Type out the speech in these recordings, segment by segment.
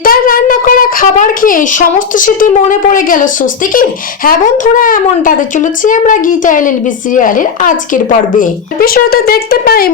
তার রান্না করা খাবার খেয়ে সমস্ত স্মৃতি মনে পড়ে গেল স্বস্তিকের হ্যাঁ বন্ধুরা এমনটাতে চলেছি আমরা গীতা এল এল সিরিয়ালের আজকের পর্বে। বিষয়টা দেখতে পাই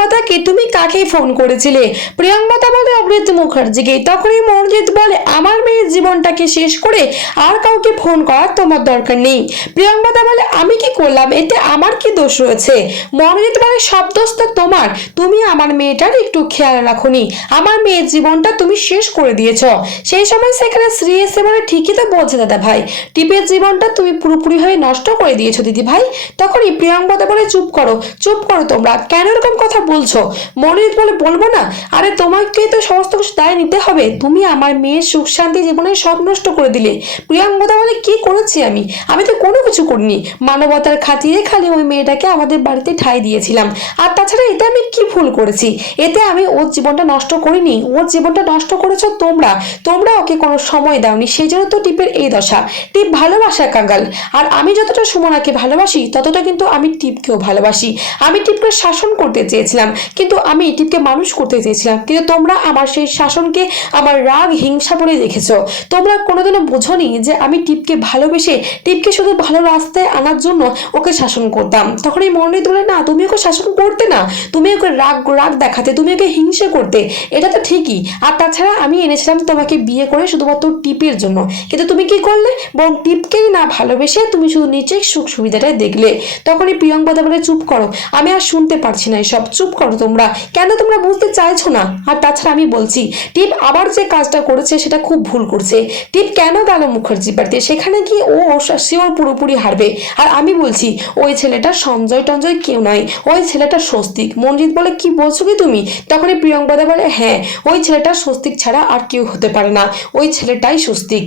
প্রিয়ঙ্কতাকে তুমি কাকে ফোন করেছিলে? প্রিয়ঙ্কতা বলে অবৃত মুখার্জিকে। তখনই মৌনিজিৎ বলে, আমার মেয়ের জীবনটাকে শেষ করে আর কাউকে ফোন করার তোমার দরকার নেই। প্রিয়ঙ্কতা বলে, আমি কি করলাম? এতে আমার কি দোষ রয়েছে? মনোজিৎ বলে, সব দোষ তো তোমার। তুমি আমার মেয়েটার একটু খেয়াল রাখোনি। আমার মেয়ের জীবনটা তুমি শেষ করে দিয়েছ। সেই সময় সেখানে শ্রী এসে বলে, ঠিকই তো বলছে দাদা ভাই। টিপের জীবনটা তুমি পুরোপুরি পুরোপুরিভাবে নষ্ট করে দিয়েছ, দিদি ভাই। তখনই প্রিয়ঙ্কদা বলে, চুপ করো চুপ করো তোমরা। কেন এরকম কথা বলছো? মনোজিৎ বলে বলব না? আরে তোমাকে তো সমস্ত কিছু দায় নিতে হবে। তুমি আমার মেয়ের সুখ শান্তি জীবনের সব নষ্ট করে দিলে। প্রিয়াঙ্গদা বলে, কি করেছি আমি? আমি তো কোনো কিছু করিনি। মানবতার খাতিরে খালি ওই মেয়েটাকে আমাদের বাড়িতে ঠাই দিয়েছিলাম। আর তাছাড়া এতে আমি কি ভুল করেছি? এতে আমি ওর জীবনটা নষ্ট করিনি। ওর জীবনটা নষ্ট করেছ তোমরা। তোমরা ওকে কোনো সময় দাওনি। সেই জন্য তো টিপের এই দশা। টিপ ভালোবাসা কাঙ্গাল আর আমি যতটা সুমনাকে ভালোবাসি, ততটা কিন্তু আমি টিপকেও ভালোবাসি। আমি টিপকে শাসন করতে চেয়েছিলাম। কিন্তু আমি টিপকে মানুষ করতে চেয়েছিলাম। কিন্তু তোমরা আমার সেই শাসনকে আমার রাগ, হিংসা বলে দেখেছ। তোমরা কোনোদিনও বোঝনি যে আমি টিপকে ভালোবেসে, টিপকে শুধু ভালো রাস্তায় আনার জন্য ওকে শাসন করতাম। তখন এই মনোনীত তোলে না, তুমি ওকে শাসন করতে না। তুমি ওকে রাগ রাগ দেখাতে, তুমি ওকে হিংসে করতে। এটা তো ঠিকই। আর তাছাড়া আমি এনেছিলাম তোমাকে বিয়ে করে শুধুমাত্র টিপের জন্য। কিন্তু তুমি কি করলে? বরং টিপকেই না ভালোবেসে তুমি শুধু নিচের সুখ সুবিধাটাই দেখলে। তখনই প্রিয়ঙ্কদা বলে, চুপ করো। আমি আর শুনতে পারছি না এসব। চুপ করো তোমরা। কেন তোমরা বুঝতে চাইছো না? আর তাছাড়া আমি বলছি, টিপ আবার যে কাজটা করেছে সেটা খুব ভুল করছে। টিপ কেন গেল মুখার্জি বাড়িতে? সেখানে কি ও শিওর পুরোপুরি হারবে? আর আমি বলছি, ওই ছেলেটা সঞ্জয় টঞ্জয় কেউ নয় ওই ছেলেটা স্বস্তিক। মনজিৎ বলে, কি বলছো কি তুমি? তখনই প্রিয়ঙ্কদা বলে হ্যাঁ ওই ছেলেটা স্বস্তিক ছাড়া আর কেউ হতে পারে না। ওই ছেলেটাই স্বস্তিক।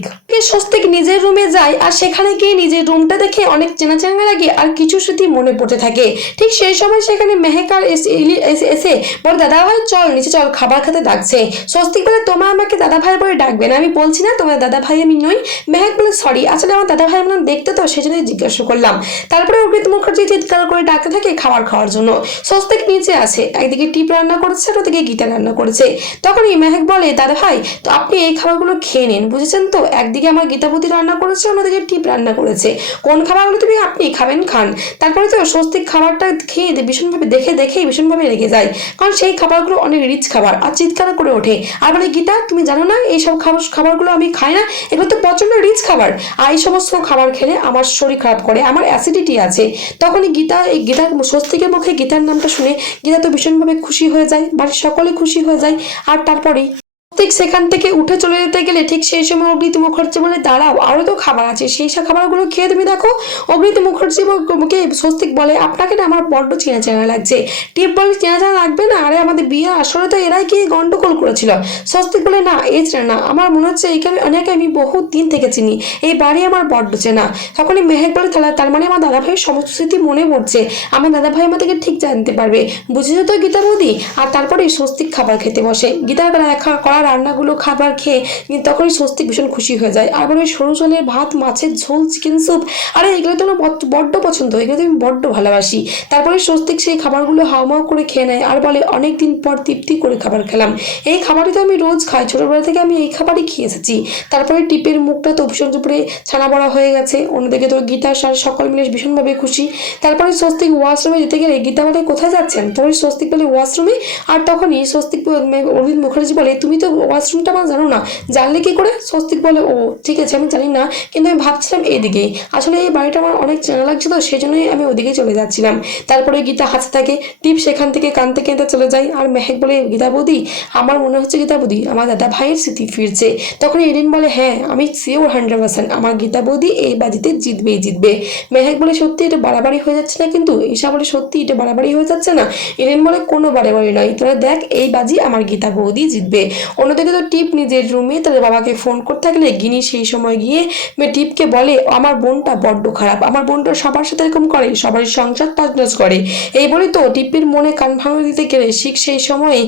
স্বস্তিক নিজের রুমে যায়, আর সেখানে গিয়ে নিজের রুমটা দেখে অনেক চেনা চেনা লাগে, আর কিছু স্মৃতি মনে পড়তে থাকে। ঠিক সেই সময় সেখানে মেহেকার এসে এসে- এসে বলে দাদা ভাই চল, নিচে চল, খাবার খেতে ডাকছে। স্বস্তিক বলে তোমার আমাকে দাদা ভাই বলে ডাকবে না? আমি বলছি, না, তোমার দাদা ভাই আমি নই। মেহেক বলে সরি আসলে আমার দাদা ভাই আমার দেখতে তো, সেজন্যই জিজ্ঞাসা করলাম। তারপরে অগ্রিত মুখার্জি চিৎকার করে ডাকতে থাকে খাবার খাওয়ার জন্য। স্বস্তিক নিচে আছে একদিকে টিপ রান্না করেছে আর ওদিকে গীতা রান্না করেছে। তখনই মেহেক বলে দাদা ভাই তো আপনি এই খাবারগুলো খেয়ে নিন, বুঝেছেন তো? একদিকে আমার গীতাপতি রান্না করেছে, অন্যদিকে টিপ রান্না করেছে। কোন খাবারগুলো তুমি আপনি খাবেন খান। তারপরে তো স্বস্তিক খাবারটা খেয়ে ভীষণভাবে দেখে, দেখেই ভীষণভাবে রেগে যায়। কারণ সেই খাবারগুলো অনেক রিচ খাবার। আর চিৎকার করে ওঠে। আর বলে, গীতা, তুমি জানো না, এইসব খাবার খাবারগুলো আমি খাই না? এগুলো তো প্রচণ্ড রিচ খাবার। আর এই সমস্ত খাবার খেলে আমার শরীর খারাপ করে, আমার অ্যাসিডিটি আছে। তখনই গীতা, এই গীতার স্বস্তিকের মুখে গীতার নামটা শুনে গীতা তো ভীষণভাবে খুশি হয়ে যায়, বাড়ির সকলে খুশি হয়ে যায়। আর তারপরেই ঠিক সেখান থেকে উঠে চলে যেতে গেলে ঠিক সেই সময় অবৃতি মুখার্জি বলে, দাঁড়াও আরও তো খাবার আছে। সেই সব খাবারগুলো খেয়ে তুমি দেখো। অবৃতি মুখার্জি স্বস্তিক বলে, আপনাকে না আমার বড্ড চেনা চেনা লাগছে। টিপ বলে চেনা চেনা লাগবে না? আরে আমাদের বিয়ে আসলে তো এরাই কি গন্ডগোল করেছিল? স্বস্তিক বলে, না এই চেনা না। আমার মনে হচ্ছে এখানে অনেকে আমি বহু দিন থেকে চিনি। এই বাড়ি আমার বড্ড চেনা। তখনই মেহেক বলে, তাহলে তার মানে আমার দাদা ভাইয়ের সমস্ত স্মৃতি মনে পড়ছে। আমার দাদা ভাই আমাদেরকে ঠিক জানতে পারবে। বুঝেছ তো গীতা বৌদি আর তারপরে স্বস্তিক খাবার খেতে বসে। গীতার বেলা দেখা করা রান্নাগুলো খাবার খেয়ে কিন্তু তখনই স্বস্তিক ভীষণ খুশি হয়ে যায়। আর বলে সরু জলের ভাত, মাছের ঝোল চিকেন স্যুপ আরে এগুলো তো আমার বড- বড্ড পছন্দ। এগুলো তো আমি বড্ড ভালোবাসি। তারপরে স্বস্তিক সেই খাবারগুলো হাওমাও করে খেয়ে নেয় আর বলে অনেক দিন পর তৃপ্তি করে খাবার খেলাম। এই খাবারই তো আমি রোজ খাই। ছোটোবেলা থেকে আমি এই খাবারই খেয়ে এসেছি। তারপরে টিপের মুখটা তো ভীষণ উপরে ছানা বড়া হয়ে গেছে। অন্যদিকে তো গীতা, সার সকল মিলে ভীষণভাবে খুশি। তারপরে স্বস্তিক ওয়াশরুমে যেতে গেলে গীতা বলে, কোথায় যাচ্ছেন? তখন স্বস্তিক বলে, ওয়াশরুমে? আর তখনই স্বস্তিক অরবিন্দ মুখার্জি বলে, তুমি তো ওয়াশরুমটা আমার জানো না? জানলে কি করে? স্বস্তিক বলে, ও, ঠিক আছে, আমি জানি না, কিন্তু আমি ভাবছিলাম এইদিকেই আসলে এই বাড়িটা আমার অনেক চেনা লাগছে তো সেই জন্যই আমি ওদিকে চলে যাচ্ছিলাম। তারপরে গীতা হাসতে থাকে, টিপ সেখান থেকে কানতে কেঁদে চলে যায়, আর মেহেক বলে, গীতা বৌদি, আমার মনে হচ্ছে গীতা বৌদি, আমার দাদা ভাইয়ের স্মৃতি ফিরছে। তখন এরিন বলে হ্যাঁ আমি সিওর হান্ড্রেড পার্সেন্ট আমার গীতা বৌদি এই বাজিতে জিতবেই জিতবে। মেহেক বলে, সত্যি এটা বাড়াবাড়ি হয়ে যাচ্ছে না কিন্তু? ঈশা বলে, সত্যি এটা বাড়াবাড়ি হয়ে যাচ্ছে না। এরিন বলে, কোনো বাড়াবাড়ি নয়, তোরা দেখ, এই বাজি আমার গীতা বৌদি জিতবে। অন্যদিকে তো টিপ নিজের রুমে তাদের বাবাকে ফোন করতে থাকলে গিনি সেই সময় গিয়ে টিপকে বলে, আমার বোনটা বড্ড খারাপ। আমার বোনটা সবার সাথে এরকম করে সবার সংসার তজনজ করে। এই বলে তো টিপ্পির মনে কান ভাঙা দিতে গেলে শিখ সেই সময়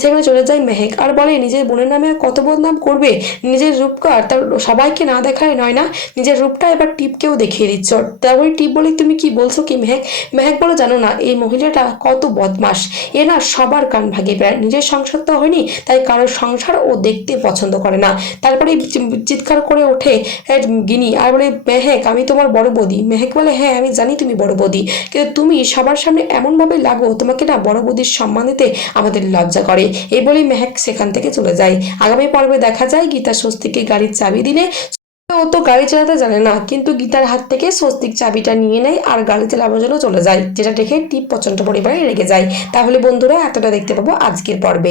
থেকে চলে যায় মেহেক। আর বলে, নিজের বোনের নামে কত বদনাম করবে? নিজের রূপকার তার সবাইকে না দেখায় নয় না? নিজের রূপটা এবার টিপকেও দেখিয়ে দিচ্ছ। তারপরে টিপ বলে, তুমি কি বলছো কি মেহেক? মেহেক বলে, জানো না, এই মহিলাটা কত বদমাস এ না সবার কান ভাগে প্রায়। নিজের সংসার তো হয়নি, তাই কারোর সংসার সংসার ও দেখতে পছন্দ করে না। তারপরে চিৎকার করে ওঠে গিনি আর বলে, মেহেক, আমি তোমার বড় বৌদি। মেহেক বলে হ্যাঁ আমি জানি তুমি বড় বৌদি। কিন্তু তুমি সবার সামনে এমনভাবে লাগো, তোমাকে না বড় বৌদির সম্মান দিতে আমাদের লজ্জা করে। এই বলেই মেহেক সেখান থেকে চলে যায়। আগামী পর্বে দেখা যায় গীতা স্বস্তিকে গাড়ির চাবি দিলে। ও তো গাড়ি চালাতে জানে না, কিন্তু গীতার হাত থেকে স্বস্তিক চাবিটা নিয়ে নেয় আর গাড়ি চালানোর জন্য চলে যায়, যেটা দেখে টিপ প্রচণ্ড পরিমাণে রেগে যায়। তাহলে বন্ধুরা, এতটা দেখতে পাবো আজকের পর্বে।